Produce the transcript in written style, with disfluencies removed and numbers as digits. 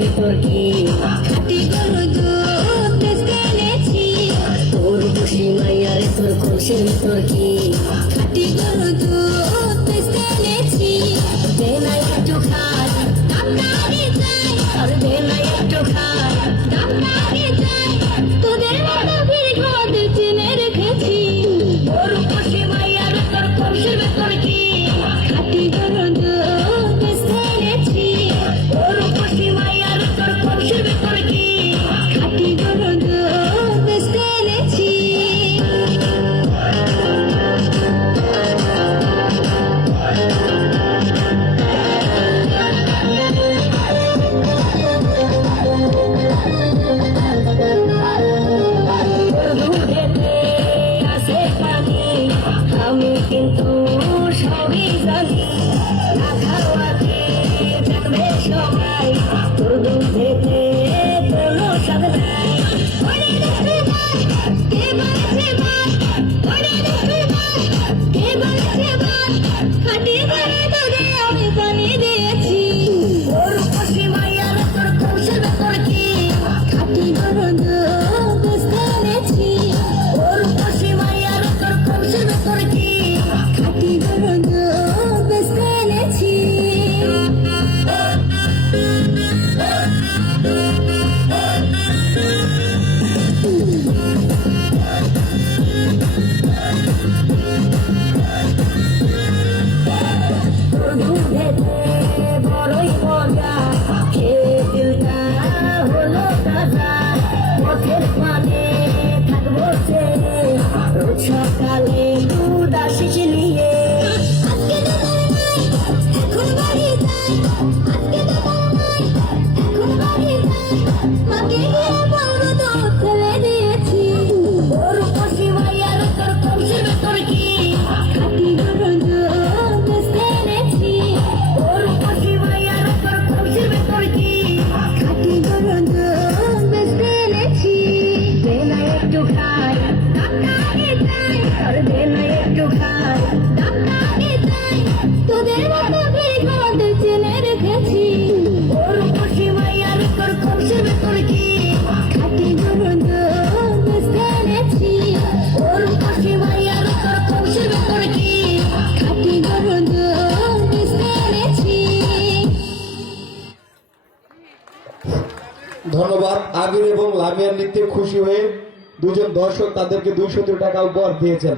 ভিতর কি খাটি গরু দুধ এনেছি তোর খুশি মাইয়ার তোর খুশির ভিতর কি খাটি গরু দুধ এনেছি দে না একটু খাই দাম লাগে যাই আর দে না একটু খাই দাম লাগে যাই তোদের মতো ভিড় ঘর চিনে রেখেছি তোর খুশি মাইয়ার তোর খুশির ভিতর কি খাটি গরু দুধ এনেছি তোর খুশি মাইয়ার তোর খুশির ভিতর কি খাটি গরু দুধ এনেছি আমি কিন্তু সবই জানি না খাওয়াতে থাকবে সবাই তোর দুধেতে কোনো স্বাদ নাই কে বলেছে ভাই কে বলেছে ভাই খাটি করে তোকে আমি পানি দিয়েছি তোর খুশি মাইয়ার তোর খুশির ভেতর কি খাটি গরু দুধ এনেছি তোর খুশি মাইয়ার তোর খুশির ভেতর কি খাটি গরু দুধ এনেছি তোর দুধেতে বড়ই মজা খেয়ে দিলটা হলো তাজা পথের পানে থাকবো ছেড়ে রোজ সকালে দুধ আসিস নিয়ে আজকে এখন বাড়ি যাই আজকে এখন বাড়ি যাই মাকে গিয়ে বলবো দুধ ফেলে দিয়েছি তোর খুশি মাইয়ার তোর খুশির ভেতর কি খাটি গরু দুধ এনেছি তোর খুশি মাইয়ার তোর খুশির ভেতর কি খাটি গরু দুধ এনেছি দে না একটু খাই দাম লাগে যাই আর দে না একটু খাই দাম লাগে যাই তোদের মতো ভিড় ঘর চিনে রেখেছি তোর খুশি মাইয়ার তোর খুশির ভেতর কি খাটি গরু দুধ এনেছি তোর খুশি মাইয়ার তোর খুশির ভেতর কি খাটি গরু দুধ এনেছি ধন্যবাদ। আবির এবং লামিয়ার নৃত্যে খুশি হয়ে দুজন দর্শক তাদেরকে 200 টাকা উপহার দিয়েছেন।